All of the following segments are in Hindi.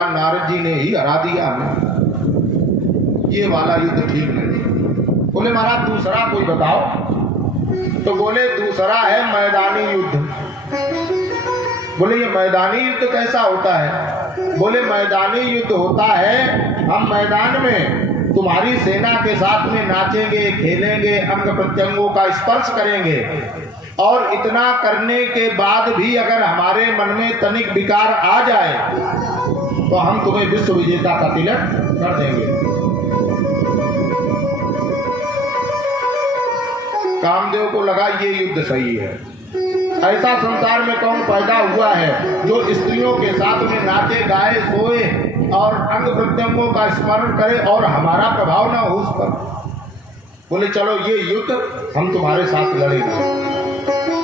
नारद जी ने ही हरा दिया हमें, ये वाला युद्ध ठीक नहीं। बोले महाराज दूसरा कोई बताओ। तो बोले दूसरा है मैदानी युद्ध। बोले ये मैदानी युद्ध कैसा होता है? बोले मैदानी युद्ध होता है, हम मैदान में तुम्हारी सेना के साथ में नाचेंगे, खेलेंगे, अंग प्रत्यंगों का स्पर्श करेंगे, और इतना करने के बाद भी अगर हमारे मन में तनिक विकार आ जाए तो हम तुम्हें विश्व विजेता का तिलक कर देंगे। कामदेव को लगा ये युद्ध सही है। ऐसा संसार में कौन पैदा हुआ है जो स्त्रियों के साथ में नाचे, गाए, सोए और अंग प्रत्यंगों का स्मरण करे और हमारा प्रभाव ना हो उस पर। बोले चलो ये युद्ध हम तुम्हारे साथ लड़ेंगे।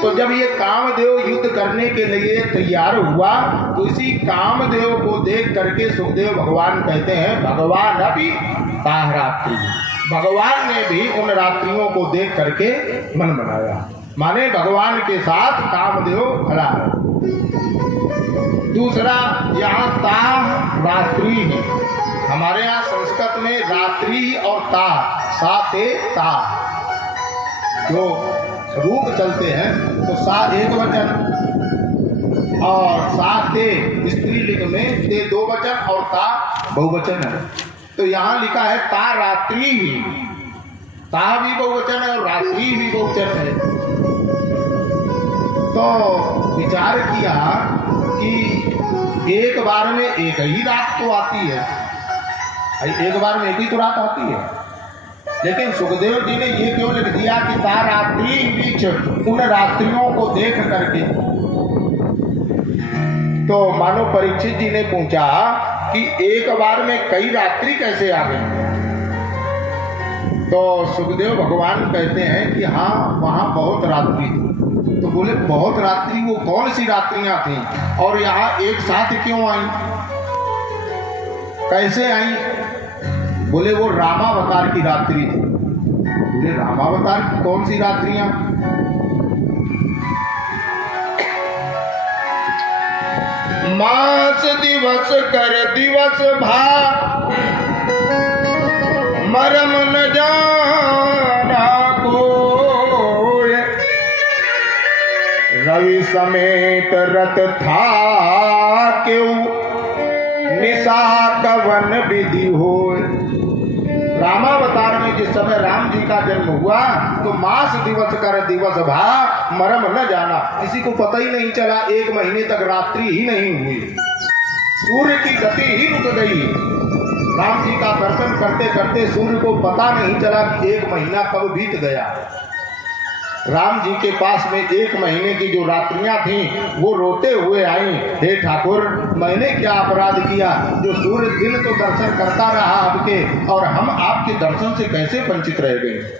तो जब ये कामदेव युद्ध करने के लिए तैयार हुआ तो इसी कामदेव को देख करके सुखदेव भगवान कहते हैं भगवान अभी ताह रात्रि। भगवान ने भी उन रात्रियों को देख करके मन बनाया, माने भगवान के साथ कामदेव खड़ा है। दूसरा यहाँ ताह रात्रि है। हमारे यहाँ संस्कृत में रात्रि और ताह, साते ताह जो रूप चलते हैं तो सा एक वचन और साते स्त्रीलिंग में ते दो वचन और ता बहुवचन है। तो यहाँ लिखा है ता रात्रि ही, ता भी बहुवचन है और रात्रि भी बहुवचन है। तो विचार किया कि एक बार में एक ही रात तो आती है, एक बार में एक ही तो रात आती है, लेकिन सुखदेव जी ने ये क्यों लिख दिया कि ता रात्रि बीच उन रात्रियों को देख करके। तो मानो परीक्षित जी ने पूछा कि एक बार में कई रात्रि कैसे आ गई? तो सुखदेव भगवान कहते हैं कि हाँ वहां बहुत रात्रि थी। तो बोले बहुत रात्रि, वो कौन सी रात्रियां थी और यहाँ एक साथ क्यों आई, कैसे आई? बोले वो रामावतार की रात्रि थी। बोले रामावतार की कौन सी रात्रियां? मास दिवस कर दिवस भा मरम न जाना कोय, रवि समेत रत था क्यों निशा कवन विधि हो। रामावतार में जिस समय राम जी का जन्म हुआ तो मास दिवस कर दिवस भा मरम न जाना, किसी को पता ही नहीं चला, एक महीने तक रात्रि ही नहीं हुई, सूर्य की गति ही रुक गई। राम जी का दर्शन करते करते सूर्य को पता नहीं चला कि एक महीना कब बीत गया। राम जी के पास में एक महीने की जो रात्रियां थीं वो रोते हुए आई, हे ठाकुर मैंने क्या अपराध किया जो सूर्य दिन तो दर्शन करता रहा आपके और हम आपके दर्शन से कैसे वंचित रह गए।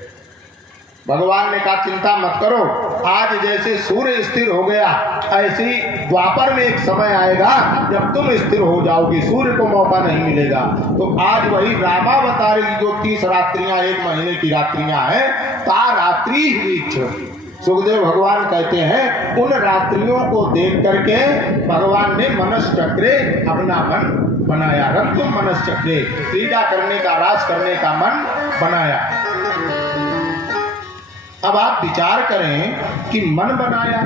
भगवान ने कहा चिंता मत करो, आज जैसे सूर्य स्थिर हो गया ऐसे ही द्वापर में एक समय आएगा जब तुम स्थिर हो जाओगी, सूर्य को मौका नहीं मिलेगा। तो आज वही रामावतार की जो 30 रात्रियां एक महीने की रात्रियां हैं, ता रात्रि बीच सुखदेव भगवान कहते हैं उन रात्रियों को देख करके भगवान ने मनश्चक्रे अपना मन बनाया। रत्तुम मनश्चक्रे, क्रीड़ा करने का, रास करने का मन बनाया। अब आप विचार करें कि मन बनाया,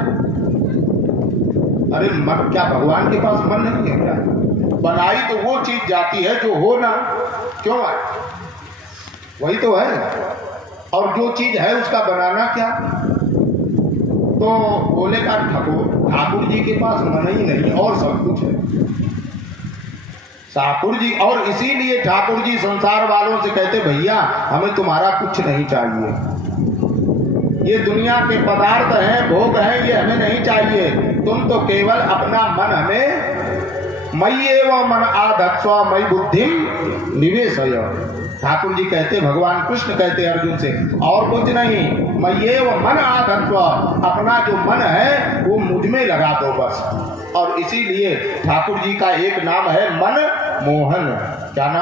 अरे मन क्या भगवान के पास मन नहीं है क्या? बनाई तो वो चीज जाती है जो हो ना, क्यों है? वही तो है, और जो चीज है उसका बनाना क्या? तो बोले का ठाकुर जी के पास मन ही नहीं और सब कुछ है ठाकुर जी, और इसीलिए ठाकुर जी संसार वालों से कहते भैया हमें तुम्हारा कुछ नहीं चाहिए, ये दुनिया के पदार्थ हैं, भोग हैं, ये हमें नहीं चाहिए, तुम तो केवल अपना मन हमें मयि एवं मन आधत्स्व मयि बुद्धिम निवेशय। ठाकुर जी कहते, भगवान कृष्ण कहते अर्जुन से और कुछ नहीं, मयि एवं मन आधत्स्व, अपना जो मन है वो मुझ में लगा दो बस। और इसीलिए ठाकुर जी का एक नाम है मन मोहन। क्या नाम?